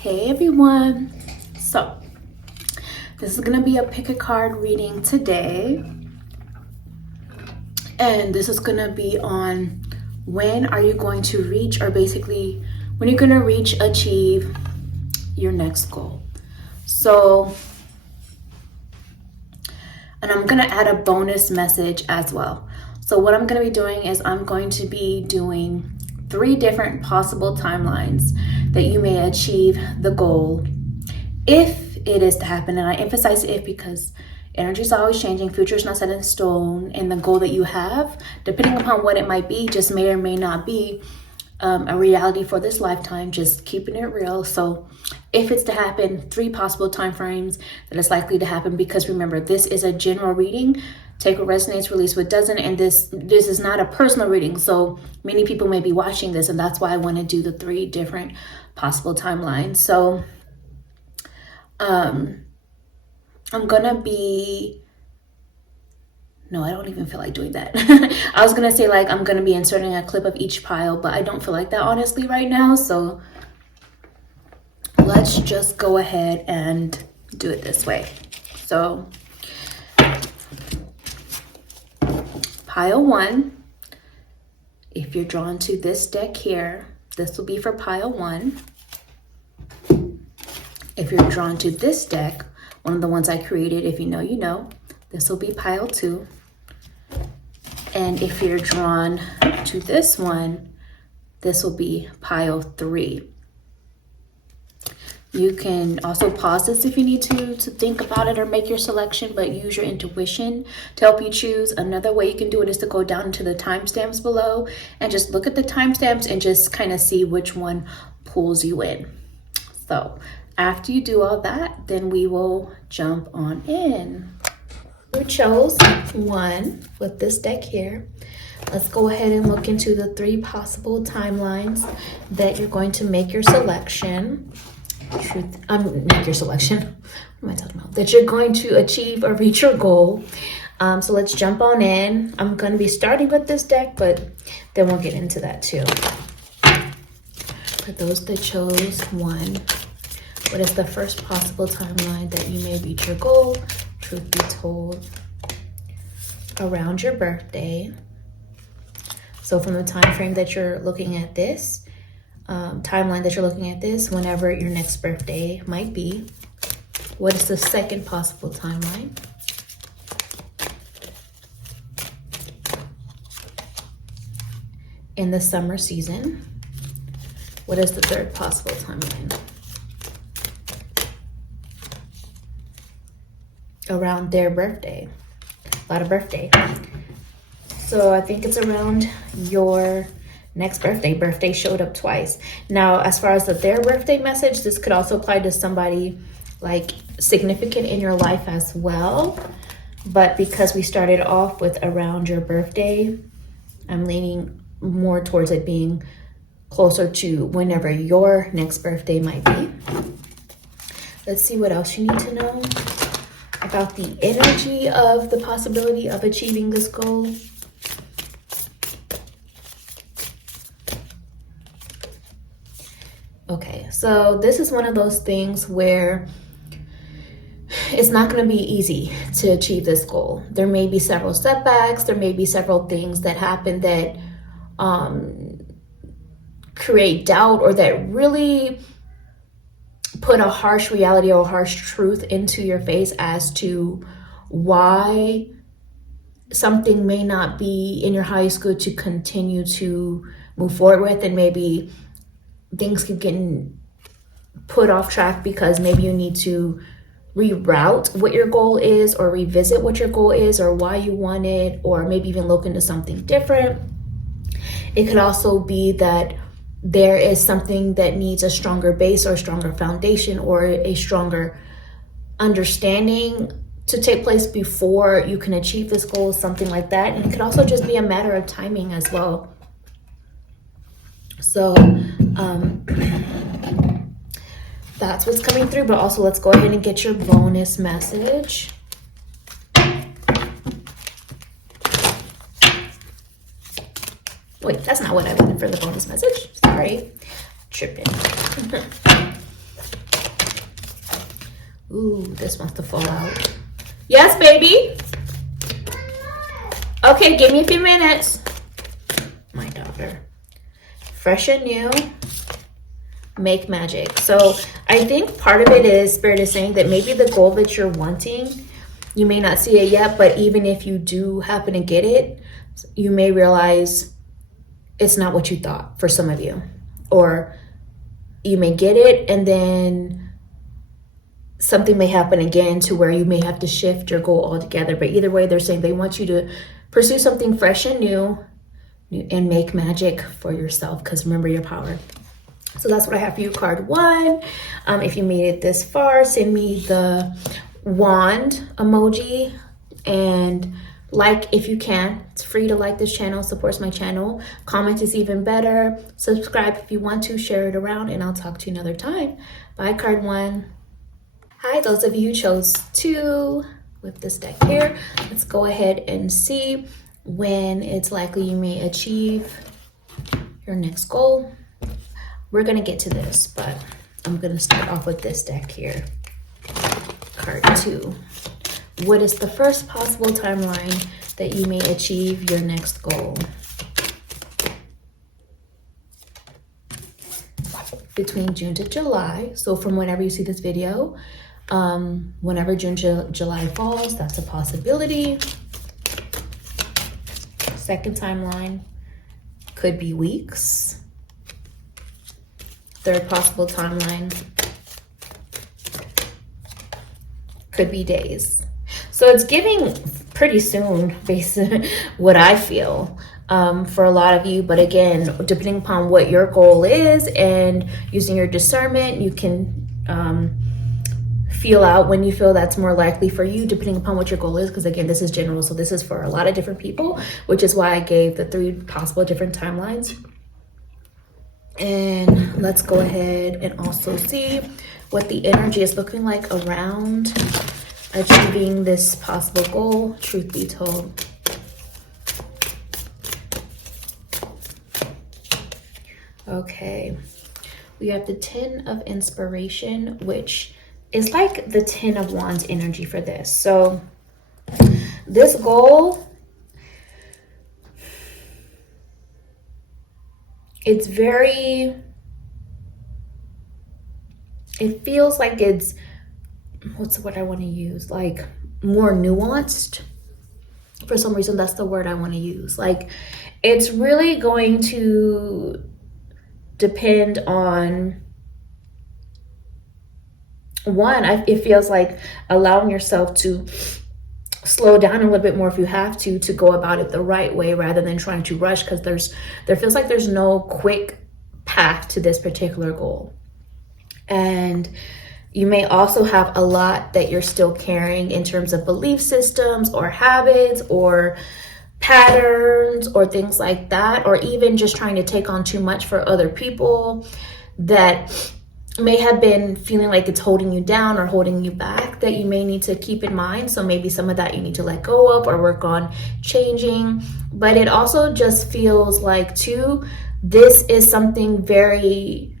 Hey everyone. So this is gonna be a pick a card reading today, and this is gonna be on when are you going to reach, or basically when you're gonna achieve your next goal. So, and I'm gonna add a bonus message as well. So what I'm gonna be doing is I'm going to be doing 3 different possible timelines that you may achieve the goal if it is to happen. And I emphasize if because energy is always changing, future is not set in stone, and the goal that you have, depending upon what it might be, just may or may not be a reality for this lifetime, just keeping it real. So if it's to happen, 3 possible time frames that it's likely to happen, because remember, this is a general reading. Take what resonates, release what doesn't, and this is not a personal reading. So many people may be watching this, and that's why I want to do the 3 different possible timelines. So I'm gonna be, no, I don't even feel like doing that. I was gonna say like I'm gonna be inserting a clip of each pile, but I don't feel like that honestly right now. So let's just go ahead and do it this way. So pile 1, if you're drawn to this deck here, this will be for pile 1. If you're drawn to this deck, one of the ones I created, if you know, you know, this will be pile 2. And if you're drawn to this one, this will be pile 3. You can also pause this if you need to think about it or make your selection, but use your intuition to help you choose. Another way you can do it is to go down to the timestamps below and just look at the timestamps and just kind of see which one pulls you in. So after you do all that, then we will jump on in. You chose 1 with this deck here. Let's go ahead and look into the 3 possible timelines that you're going to make your selection. Make your selection. What am I talking about? That you're going to achieve or reach your goal. So let's jump on in. I'm going to be starting with this deck, but then we'll get into that too. For those that chose 1, what is the first possible timeline that you may reach your goal? Truth be told, around your birthday. So from the time frame that you're looking at this, timeline that you're looking at this, whenever your next birthday might be. What is the second possible timeline? In the summer season. What is the third possible timeline? Around their birthday. About a birthday. So I think it's around your next birthday. Birthday showed up twice. Now, as far as their birthday message, this could also apply to somebody like significant in your life as well. But because we started off with around your birthday, I'm leaning more towards it being closer to whenever your next birthday might be. Let's see what else you need to know about the energy of the possibility of achieving this goal. Okay, so this is one of those things where it's not going to be easy to achieve this goal. There may be several setbacks. There may be several things that happen that create doubt, or that really put a harsh reality or harsh truth into your face as to why something may not be in your highest good to continue to move forward with, and maybe things keep getting put off track because maybe you need to reroute what your goal is, or revisit what your goal is, or why you want it, or maybe even look into something different. It could also be that there is something that needs a stronger base or a stronger foundation or a stronger understanding to take place before you can achieve this goal, something like that. And it could also just be a matter of timing as well. So that's what's coming through, but also let's go ahead and get your bonus message. Wait, that's not what I wanted for the bonus message. Sorry, tripping. Ooh, this wants to fall out. Yes, baby. Okay, give me a few minutes. My daughter. Fresh and new. Make magic. So I think part of it is Spirit is saying that maybe the goal that you're wanting, you may not see it yet, but even if you do happen to get it, you may realize it's not what you thought for some of you. Or you may get it and then something may happen again to where you may have to shift your goal altogether. But either way, they're saying they want you to pursue something fresh and new and make magic for yourself, because remember your power. So that's what I have for you, card 1. If you made it this far, send me the wand emoji and like if you can. It's free to like this channel, supports my channel. Comment is even better. Subscribe if you want to, share it around, and I'll talk to you another time. Bye, card 1. Hi, those of you who chose 2 with this deck here. Let's go ahead and see when it's likely you may achieve your next goal. We're going to get to this, but I'm going to start off with this deck here. Card 2. What is the first possible timeline that you may achieve your next goal? Between June to July. So from whenever you see this video, whenever June to July falls, that's a possibility. Second timeline could be weeks. Third possible timeline could be days. So it's giving pretty soon, based on what I feel, for a lot of you. But again, depending upon what your goal is and using your discernment, you can feel out when you feel that's more likely for you, depending upon what your goal is. Because again, this is general, so this is for a lot of different people, which is why I gave the 3 possible different timelines. And let's go ahead and also see what the energy is looking like around achieving this possible goal, truth be told. Okay, we have the 10 of Inspiration, which is like the 10 of Wands energy for this. So this goal, it's very, it feels like it's, what's the word I want to use? Like more nuanced. For some reason, that's the word I want to use. Like it's really going to depend on, one, it feels like allowing yourself to slow down a little bit more if you have to go about it the right way rather than trying to rush, because there feels like there's no quick path to this particular goal. And you may also have a lot that you're still carrying in terms of belief systems or habits or patterns or things like that, or even just trying to take on too much for other people that may have been feeling like it's holding you down or holding you back, that you may need to keep in mind. So maybe some of that you need to let go of or work on changing. But it also just feels like too, this is something very,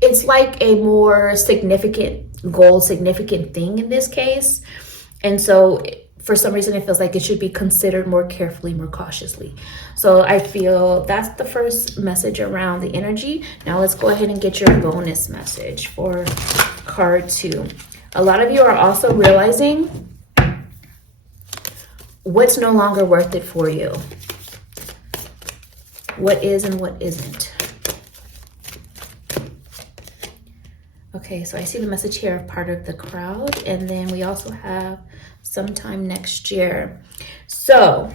it's like a more significant goal, significant thing in this case. And so for some reason, it feels like it should be considered more carefully, more cautiously. So I feel that's the first message around the energy. Now let's go ahead and get your bonus message for card 2. A lot of you are also realizing what's no longer worth it for you. What is and what isn't. Okay, so I see the message here of part of the crowd, and then we also have sometime next year. So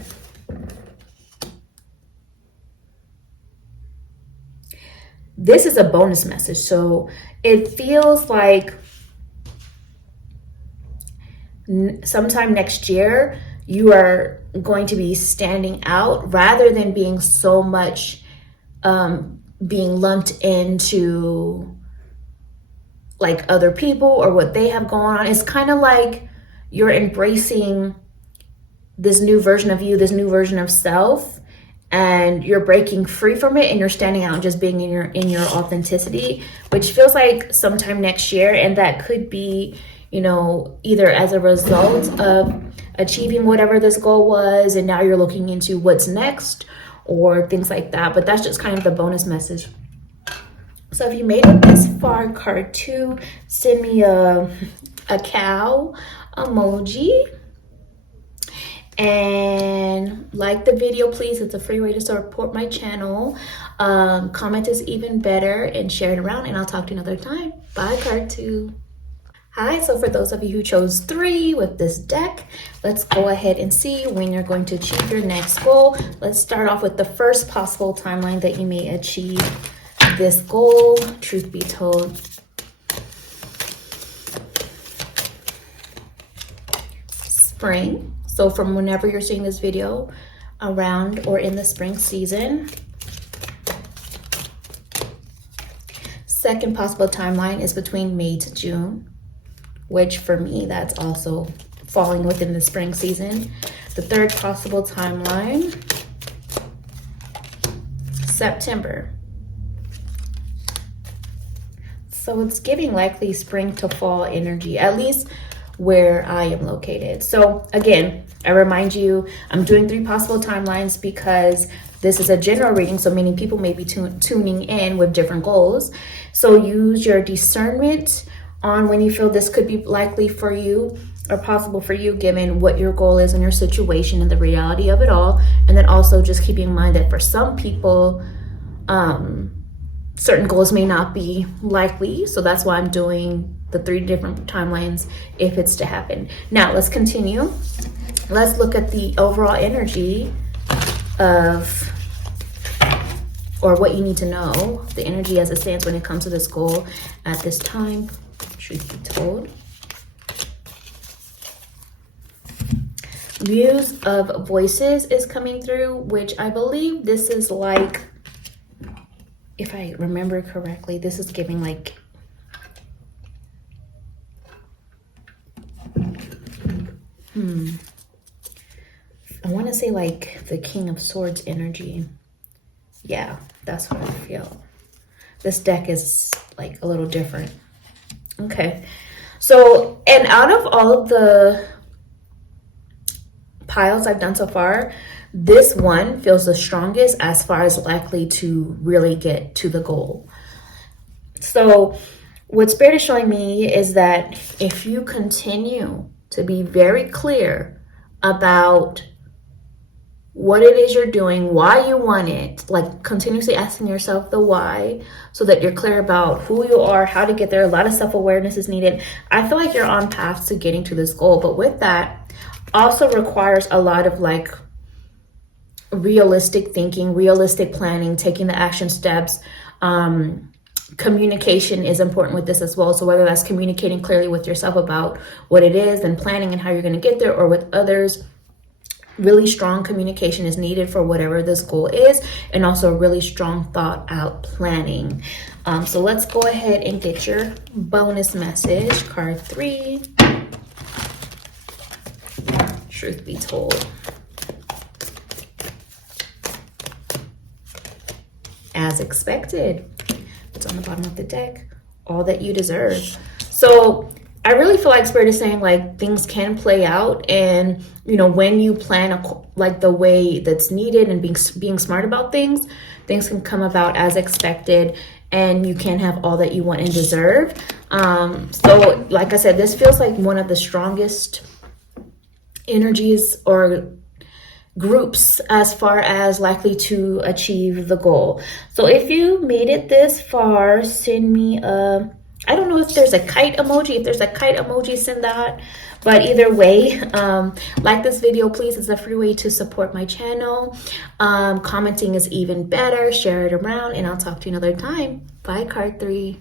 this is a bonus message. So it feels like sometime next year you are going to be standing out rather than being so much being lumped into like other people or what they have going on. It's kind of like you're embracing this new version of you, this new version of self, and you're breaking free from it and you're standing out and just being in your authenticity, which feels like sometime next year. And that could be, you know, either as a result of achieving whatever this goal was and now you're looking into what's next or things like that. But that's just kind of the bonus message. So if you made it this far, card 2, send me a cow emoji. And like the video, please. It's a free way to support my channel. Comment is even better and share it around, and I'll talk to you another time. Bye, card 2. Hi, so for those of you who chose 3 with this deck, let's go ahead and see when you're going to achieve your next goal. Let's start off with the first possible timeline that you may achieve this goal. Truth be told, spring. So from whenever you're seeing this video, around or in the spring season. Second possible timeline is between May to June, which for me, that's also falling within the spring season. The third possible timeline, September. So it's giving likely spring to fall energy, at least where I am located. So again, I remind you, I'm doing 3 possible timelines because this is a general reading, so many people may be tuning in with different goals. So use your discernment on when you feel this could be likely for you or possible for you, given what your goal is and your situation and the reality of it all. And then also just keeping in mind that for some people, certain goals may not be likely. So that's why I'm doing the 3 different timelines if it's to happen. Now let's continue. Let's look at the overall energy of, or what you need to know, the energy as it stands when it comes to this goal at this time, truth be told. Muse of Voices is coming through, which I believe this is like, if I remember correctly, this is giving like, I want to say like the King of Swords energy. Yeah, that's what I feel. This deck is like a little different. Okay. So, and out of all of the piles I've done so far, this one feels the strongest as far as likely to really get to the goal. So what Spirit is showing me is that if you continue to be very clear about what it is you're doing, why you want it, like continuously asking yourself the why so that you're clear about who you are, how to get there. A lot of self-awareness is needed. I feel like you're on path to getting to this goal, but with that also requires a lot of like realistic thinking, realistic planning, taking the action steps. Communication is important with this as well. So whether that's communicating clearly with yourself about what it is and planning and how you're going to get there, or with others, really strong communication is needed for whatever this goal is, and also really strong thought out planning. So let's go ahead and get your bonus message, card 3. Truth be told. As expected. It's on the bottom of the deck. All that you deserve. So I really feel like Spirit is saying like things can play out, and you know, when you plan like the way that's needed and being smart about things can come about as expected, and you can have all that you want and deserve. So like I said, this feels like one of the strongest energies or groups as far as likely to achieve the goal. So if you made it this far, send me a, I don't know if there's a kite emoji. If there's a kite emoji, send that. But either way, like this video, please. It's a free way to support my channel. Commenting is even better. Share it around, and I'll talk to you another time. Bye, card 3.